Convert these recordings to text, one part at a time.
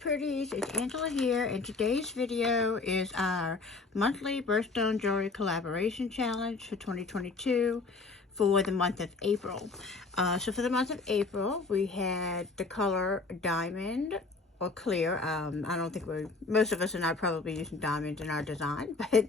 Pretties, it's Angela here, and today's video is our monthly Birthstone Jewelry Collaboration Challenge for 2022 for the month of April. So for the month of April, we had the color diamond or clear. I don't think most of us are not probably using diamonds in our design, but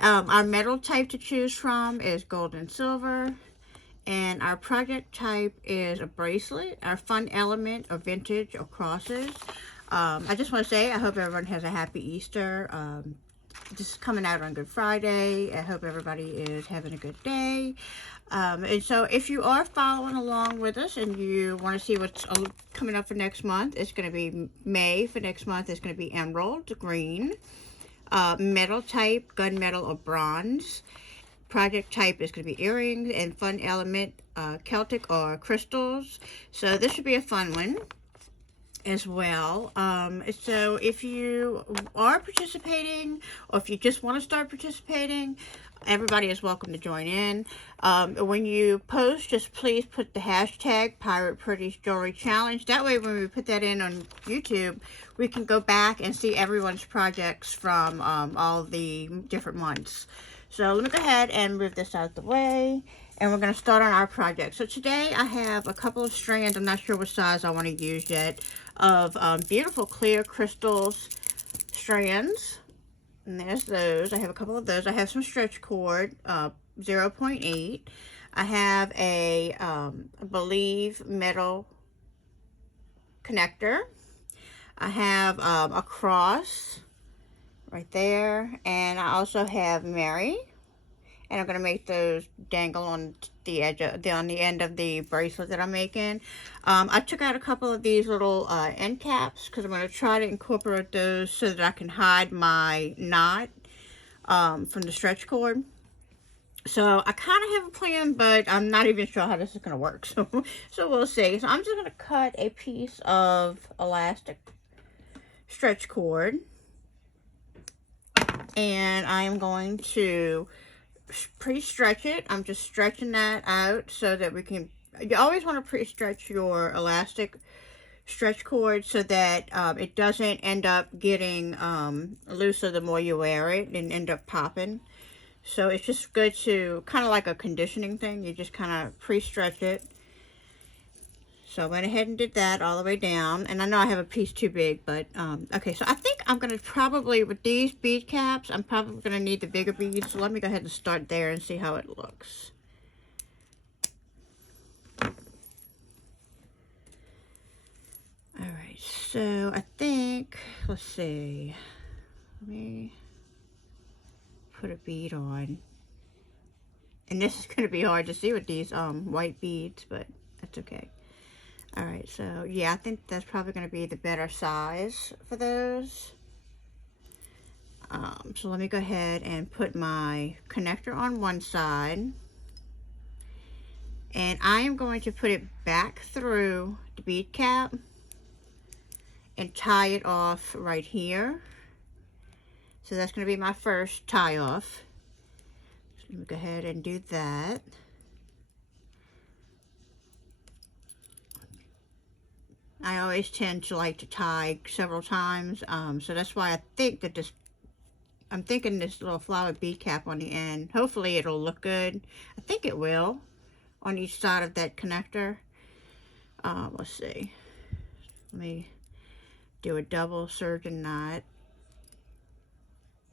our metal type to choose from is gold and silver. And our project type is a bracelet. Our fun element or vintage or crosses. I just want to say I hope everyone has a happy Easter. This is coming out on Good Friday. I hope everybody is having a good day. And so if you are following along with us and you want to see what's coming up for next month, it's going to be May for next month. It's going to be emerald green, metal type, gunmetal or bronze. Project type is going to be earrings, and fun element Celtic or crystals. So this should be a fun one as well. So if you are participating, or if you just want to start participating, everybody is welcome to join in. When you post, just please put the hashtag Pirate Pretties Jewelry Challenge. That way when we put that in on YouTube, we can go back and see everyone's projects from all the different months. So let me go ahead and move this out of the way, and we're going to start on our project. So today I have a couple of strands, I'm not sure what size I want to use yet, of beautiful clear crystals strands. And there's those. I have a couple of those. I have some stretch cord, 0.8. I have a, I believe, metal connector. I have a cross right there, and I also have Mary, and I'm going to make those dangle on the edge of, on the end of the bracelet that I'm making. I took out a couple of these little end caps because I'm going to try to incorporate those so that I can hide my knot from the stretch cord. So I kind of have a plan, but I'm not even sure how this is going to work. So we'll see. So I'm just going to cut a piece of elastic stretch cord, and I am going to pre-stretch it. I'm just stretching that out so that we can, you always want to pre-stretch your elastic stretch cord so that it doesn't end up getting looser the more you wear it and end up popping. So it's just good to, kind of like a conditioning thing, you just kind of pre-stretch it. So I went ahead and did that all the way down. And I know I have a piece too big, but, okay. So I think I'm going to probably, with these bead caps, I'm probably going to need the bigger beads. So let me go ahead and start there and see how it looks. All right. So I think, let's see. Let me put a bead on. And this is going to be hard to see with these white beads, but that's okay. All right, so yeah, I think that's probably going to be the better size for those. So let me go ahead and put my connector on one side. And I am going to put it back through the bead cap and tie it off right here. So that's going to be my first tie off. So let me go ahead and do that. I always tend to like to tie several times, so that's why I think that this, I'm thinking this little flower bead cap on the end, hopefully it'll look good. I think it will, on each side of that connector. Let's see, let me do a double surgeon knot,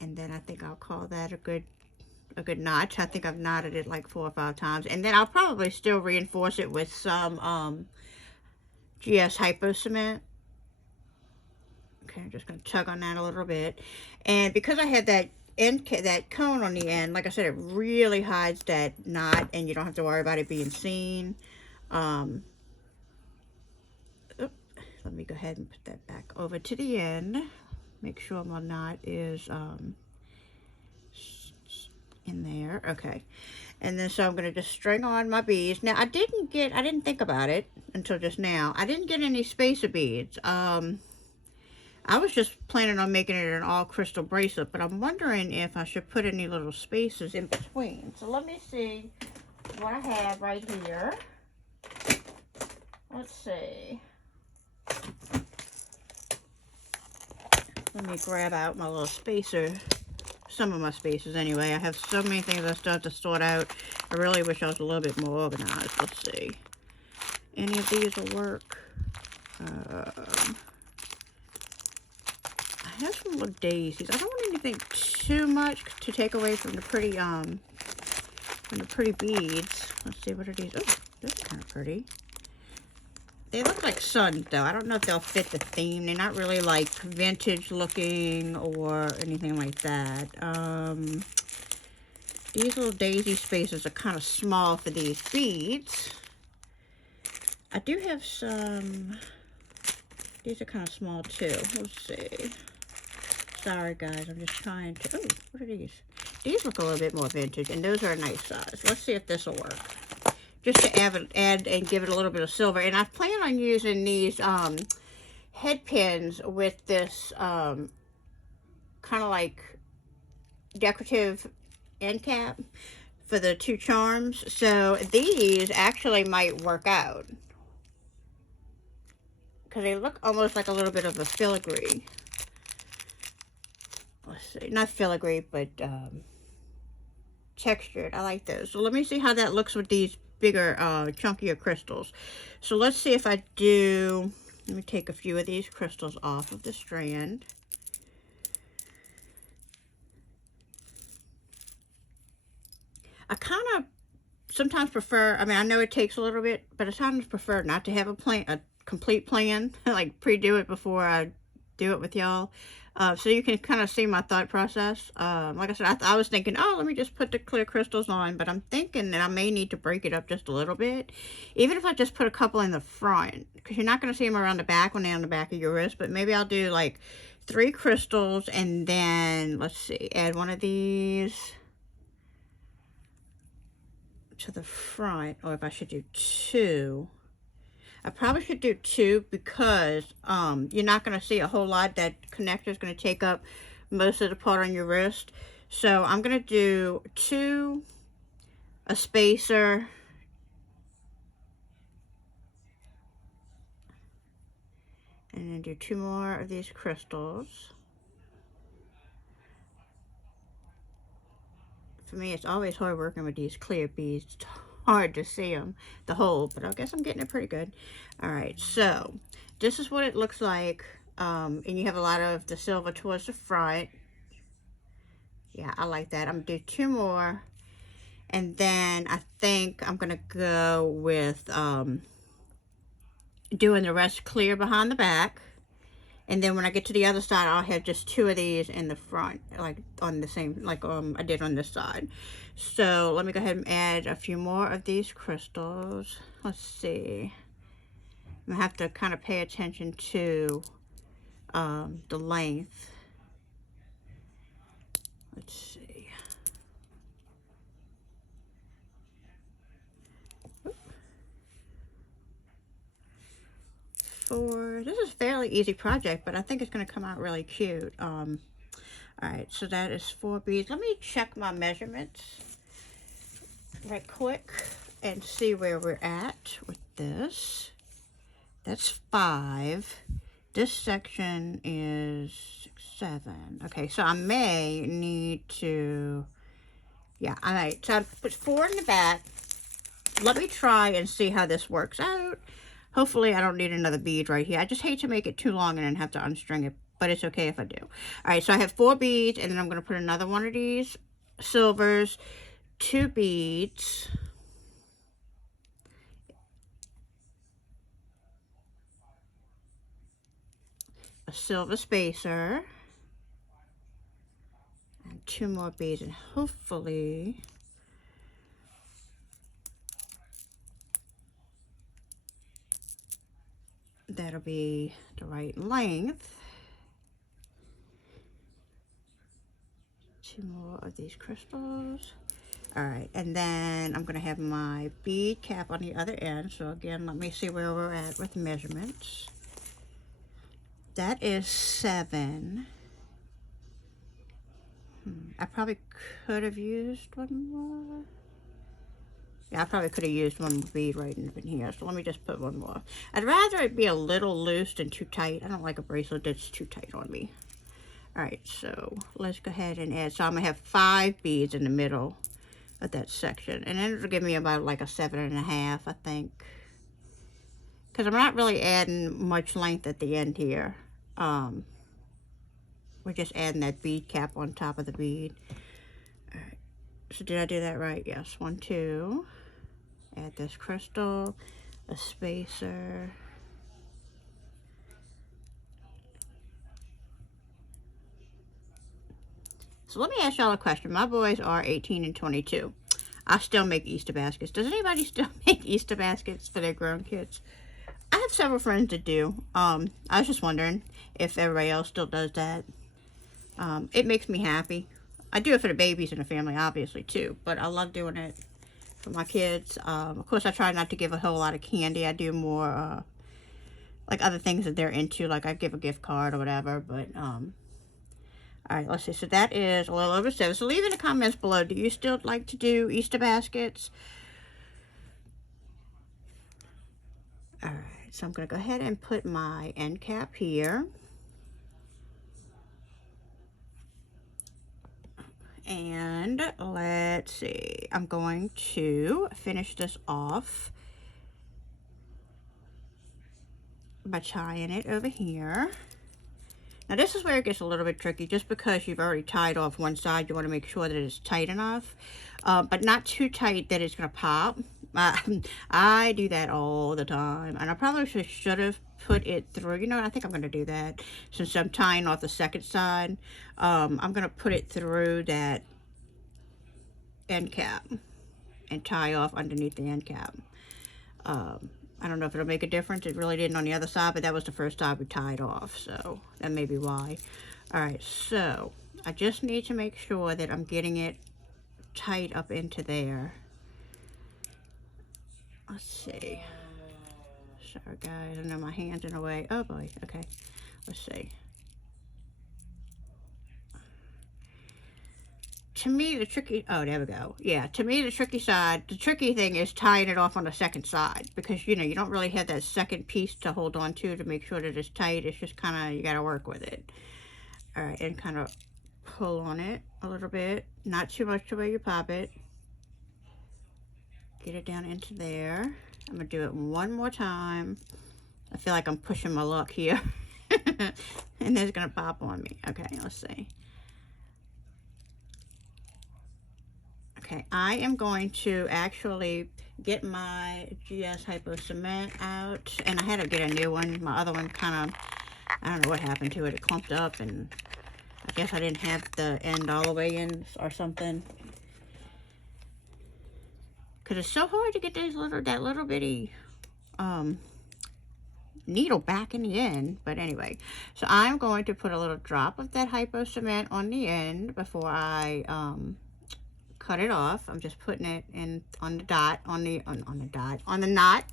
and then I think I'll call that a good knot. I think I've knotted it like 4 or 5 times, and then I'll probably still reinforce it with some GS Hypo Cement. Okay, I'm just going to tug on that a little bit. And because I had that that cone on the end, like I said, it really hides that knot, and you don't have to worry about it being seen. Let me go ahead and put that back over to the end. Make sure my knot is in there. Okay. And then so I'm going to just string on my beads. Now I didn't think about it until just now. I didn't get any spacer beads. I was just planning on making it an all crystal bracelet, but I'm wondering if I should put any little spacers in between. So let me see what I have right here. Let's see. Let me grab out my little spacer. Some of my spacers anyway. I have so many things I still have to sort out. I really wish I was a little bit more organized. Let's see. Any of these will work. I have some little daisies. I don't want anything too much to take away from the pretty beads. Let's see, what are these? Oh, these are kind of pretty. They look like suns, though. I don't know if they'll fit the theme. They're not really, like, vintage looking or anything like that. These little daisy spaces are kind of small for these beads. I do have some... These are kind of small, too. Let's see. Sorry, guys. I'm just trying to... Oh, what are these? These look a little bit more vintage, and those are a nice size. Let's see if this will work. Just to add and give it a little bit of silver. And I plan on using these head pins with this kind of like decorative end cap for the two charms. So these actually might work out, because they look almost like a little bit of a filigree. Let's see, not filigree, but textured. I like those. So let me see how that looks with these bigger, chunkier crystals. So let's see if I do... Let me take a few of these crystals off of the strand. I kind of sometimes prefer, I mean, I know it takes a little bit, but I sometimes prefer not to have a complete plan, like pre-do it before I do it with y'all. So you can kind of see my thought process. Like I said, I was thinking, oh, let me just put the clear crystals on, but I'm thinking that I may need to break it up just a little bit, even if I just put a couple in the front, because you're not going to see them around the back when they're on the back of your wrist. But maybe I'll do like 3 crystals, and then let's see, add one of these to the front, or if I should do 2. I probably should do 2, because you're not going to see a whole lot. That connector is going to take up most of the part on your wrist. So I'm going to do 2, a spacer, and then do 2 more of these crystals. For me, it's always hard working with these clear beads. It's hard to see them, the hole, but I guess I'm getting it pretty good. All right, so this is what it looks like, and you have a lot of the silver towards the front. Yeah, I like that. I'm gonna do 2 more, and then I think I'm gonna go with doing the rest clear behind the back. And then when I get to the other side, I'll have just 2 of these in the front, like on the same, like I did on this side. So let me go ahead and add a few more of these crystals. Let's see. I'm gonna have to kind of pay attention to the length. Let's see. This is a fairly easy project, but I think it's going to come out really cute. All right, so that is 4 beads. Let me check my measurements right quick and see where we're at with this. That's 5. This section is 6, 7. Okay, so I may need to, yeah, all right. So I put 4 in the back. Let me try and see how this works out. Hopefully I don't need another bead right here. I just hate to make it too long and then have to unstring it, but it's okay if I do. All right, so I have 4 beads, and then I'm going to put another one of these silvers, 2 beads, a silver spacer, and 2 more beads, and hopefully that'll be the right length. 2 more of these crystals. All right, and then I'm gonna have my bead cap on the other end. So again, let me see where we're at with measurements. That is 7. I probably could have used one more. Yeah, I probably could have used one bead right in here, so let me just put one more. I'd rather it be a little loose than too tight. I don't like a bracelet that's too tight on me. All right, so let's go ahead and add. So I'm gonna have 5 beads in the middle of that section, and then it'll give me about like a 7.5, I think, because I'm not really adding much length at the end here. We're just adding that bead cap on top of the bead. All right, so did I do that right? Yes. 1, 2. Add this crystal, a spacer. So let me ask y'all a question. My boys are 18 and 22. I still make Easter baskets. Does anybody still make Easter baskets for their grown kids? I have several friends that do. I was just wondering if everybody else still does that. It makes me happy. I do it for the babies in the family, obviously, too. But I love doing it for my kids. Of course, I try not to give a whole lot of candy. I do more, like, other things that they're into. Like, I give a gift card or whatever. But, all right, let's see. So that is a little over 7. So leave in the comments below. Do you still like to do Easter baskets? All right. So I'm going to go ahead and put my end cap here. And let's see. I'm going to finish this off by tying it over here. Now this is where it gets a little bit tricky. Just because you've already tied off one side, you want to make sure that it's tight enough, but not too tight that it's going to pop. I do that all the time, and I probably should have put it through. You know, I think I'm going to do that since I'm tying off the second side. I'm going to put it through that end cap and tie off underneath the end cap. I don't know if it'll make a difference. It really didn't on the other side, but that was the first side we tied off, so that may be why. All right, so I just need to make sure that I'm getting it tight up into there. Let's see. Sorry, guys. I know my hand's in the way. Oh, boy. Okay. Let's see. To me, the tricky... Oh, there we go. Yeah, to me, the tricky thing is tying it off on the second side. Because, you know, you don't really have that second piece to hold on to make sure that it's tight. It's just kind of... You got to work with it. All right, and kind of pull on it a little bit. Not too much to where you pop it. Get it down into there. I'm going to do it one more time. I feel like I'm pushing my luck here. And it's going to pop on me. Okay, let's see. Okay, I am going to actually get my GS Hypo Cement out. And I had to get a new one. My other one kind of, I don't know what happened to it. It clumped up, and I guess I didn't have the end all the way in or something. Because it's so hard to get that little bitty needle back in the end. But anyway, so I'm going to put a little drop of that Hypo Cement on the end before I cut it off. I'm just putting it in on the dot, on the knot.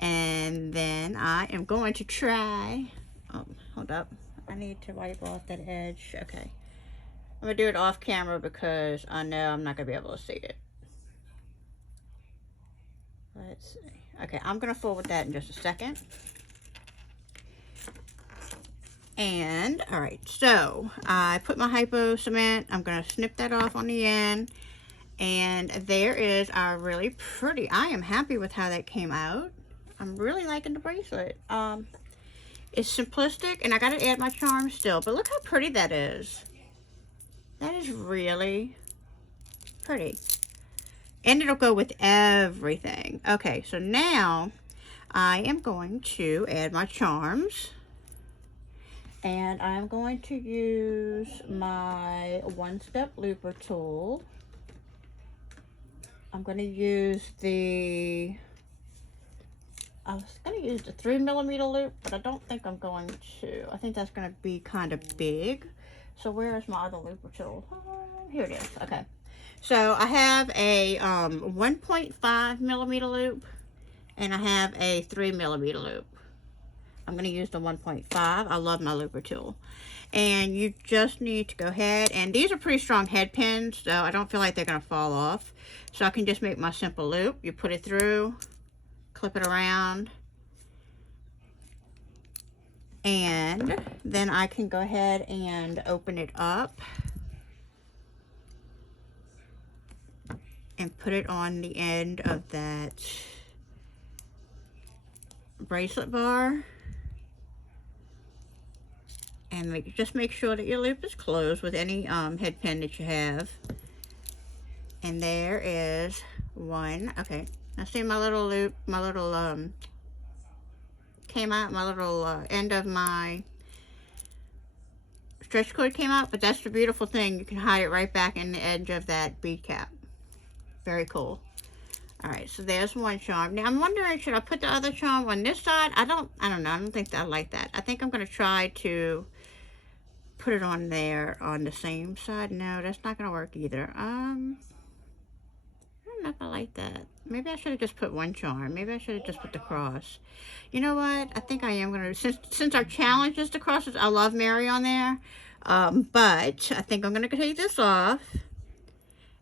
And then I am going to try, hold up, I need to wipe off that edge. Okay, I'm gonna do it off camera because I know I'm not gonna be able to see it. Let's see. Okay, I'm gonna fool with that in just a second. And, all right, so I put my Hypo Cement. I'm going to snip that off on the end. And there is our really pretty, I am happy with how that came out. I'm really liking the bracelet. It's simplistic, and I got to add my charm still. But look how pretty that is. That is really pretty. And it'll go with everything. Okay, so now I am going to add my charms. And I'm going to use my one-step looper tool. I'm going to use I was going to use the 3mm loop, but I don't think I'm going to. I think that's going to be kind of big. So where is my other looper tool? Here it is. Okay. So I have a 1.5mm loop, and I have a 3mm loop. I'm going to use the 1.5. I love my looper tool. And you just need to go ahead, and these are pretty strong head pins, so I don't feel like they're going to fall off. So I can just make my simple loop. You put it through, clip it around, And then I can go ahead and open it up and put it on the end of that bracelet bar. And just make sure that your loop is closed with any head pin that you have. And there is one. Okay, now see my little loop, my little came out, my little end of my stretch cord came out, but that's the beautiful thing. You can hide it right back in the edge of that bead cap. Very cool. All right, so there's one charm. Now I'm wondering, should I put the other charm on this side? I don't know. I don't think that I like that. I think I'm going to try to put it on there on the same side. No, that's not going to work either. I don't know if I like that. Maybe I should have just put one charm. Maybe I should have just put the cross. You know what? I think I am going to, since our challenge is the crosses, I love Mary on there. But I think I'm going to take this off.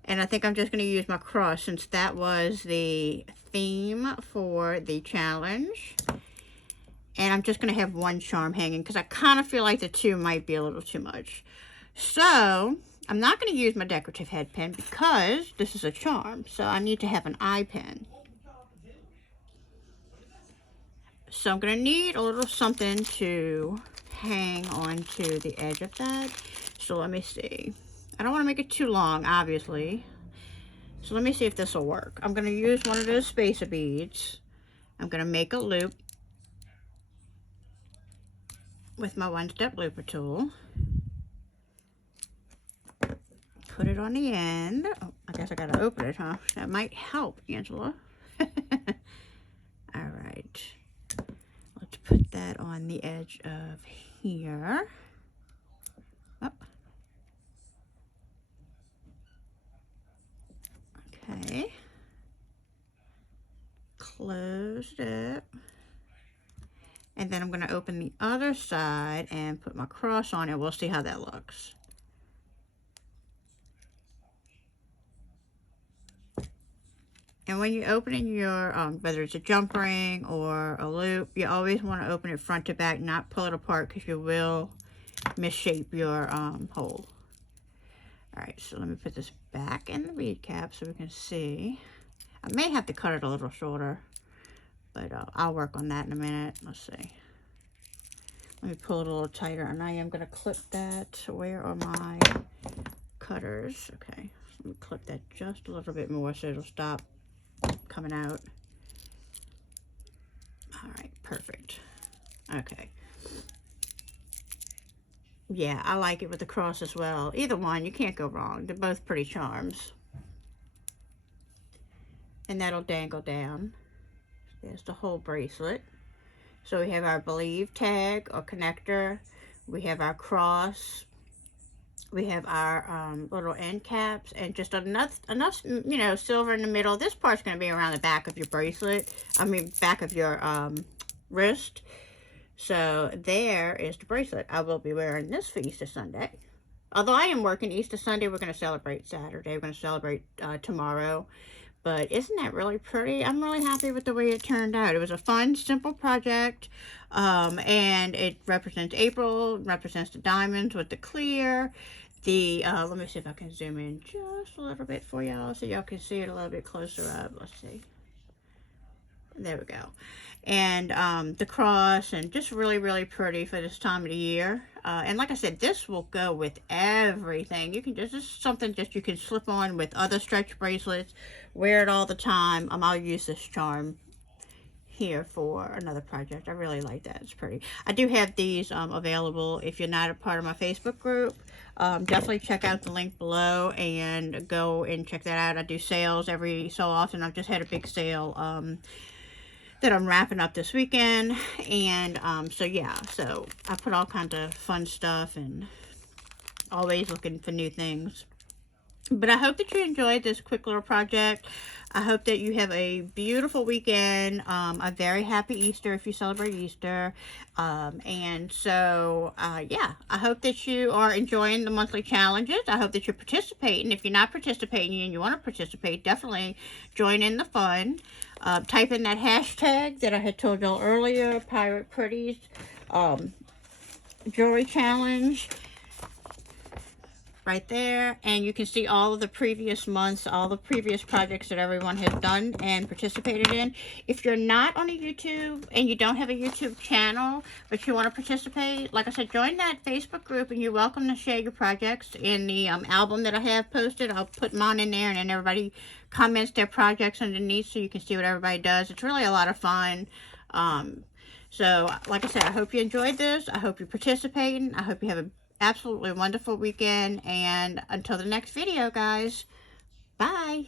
And I think I'm just going to use my cross since that was the theme for the challenge. And I'm just going to have one charm hanging because I kind of feel like the two might be a little too much. So I'm not going to use my decorative head pin because this is a charm. So I need to have an eye pin. So I'm going to need a little something to hang onto the edge of that. So let me see. I don't want to make it too long, obviously. So let me see if this will work. I'm going to use one of those spacer beads. I'm going to make a loop with my one-step looper tool. Put it on the end. Oh, I guess I got to open it, huh? That might help, Angela. All right. Let's put that on the edge of here. Oh. Okay, closed it, and then I'm going to open the other side and put my cross on it. We'll see how that looks. And when you open your, whether it's a jump ring or a loop, you always want to open it front to back, not pull it apart because you will misshape your hole. All right, so let me put this back in the bead cap so we can see. I may have to cut it a little shorter, but I'll work on that in a minute. Let's see. Let me pull it a little tighter, and I am going to clip that. Where are my cutters? Okay, let me clip that just a little bit more so it'll stop coming out. All right, perfect. Okay. Yeah, I like it with the cross as well. Either one, you can't go wrong. They're both pretty charms. And that'll dangle down. There's the whole bracelet. So we have our believe tag or connector. We have our cross. We have our little end caps and just enough, you know, silver in the middle. This part's going to be around the back of your bracelet. I mean, back of your wrist. So there is the bracelet. I will be wearing this for Easter Sunday. Although I am working Easter Sunday, we're going to celebrate Saturday. We're going to celebrate tomorrow. But isn't that really pretty? I'm really happy with the way it turned out. It was a fun, simple project. And it represents April, represents the diamonds with the clear. Let me see if I can zoom in just a little bit for y'all so y'all can see it a little bit closer up. Let's see. There we go. And the cross, and just really, really pretty for this time of the year. And like I said, this will go with everything. You can just, this is something just you can slip on with other stretch bracelets, wear it all the time. I'll use this charm here for another project. I really like that. It's pretty. I do have these available. If you're not a part of my Facebook group, definitely check out the link below and go and check that out. I do sales every so often. I've just had a big sale that I'm wrapping up this weekend, and so yeah, so I put all kinds of fun stuff and always looking for new things. But I hope that you enjoyed this quick little project. I hope that you have a beautiful weekend, a very happy Easter if you celebrate Easter. And so, yeah, I hope that you are enjoying the monthly challenges. I hope that you're participating. If you're not participating and you want to participate, definitely join in the fun. Type in that hashtag that I had told y'all earlier, Pirate Pretties. Jewelry Challenge right there, and you can see all of the previous months, all the previous projects that everyone has done and participated in. If you're not on a YouTube and you don't have a YouTube channel but you want to participate, like I said, join that Facebook group and you're welcome to share your projects in the album that I have posted. I'll put mine in there, and then everybody comments their projects underneath so you can see what everybody does. It's really a lot of fun. So like I said, I hope you enjoyed this. I hope you're participating. I hope you have a absolutely wonderful weekend, and until the next video, guys, bye.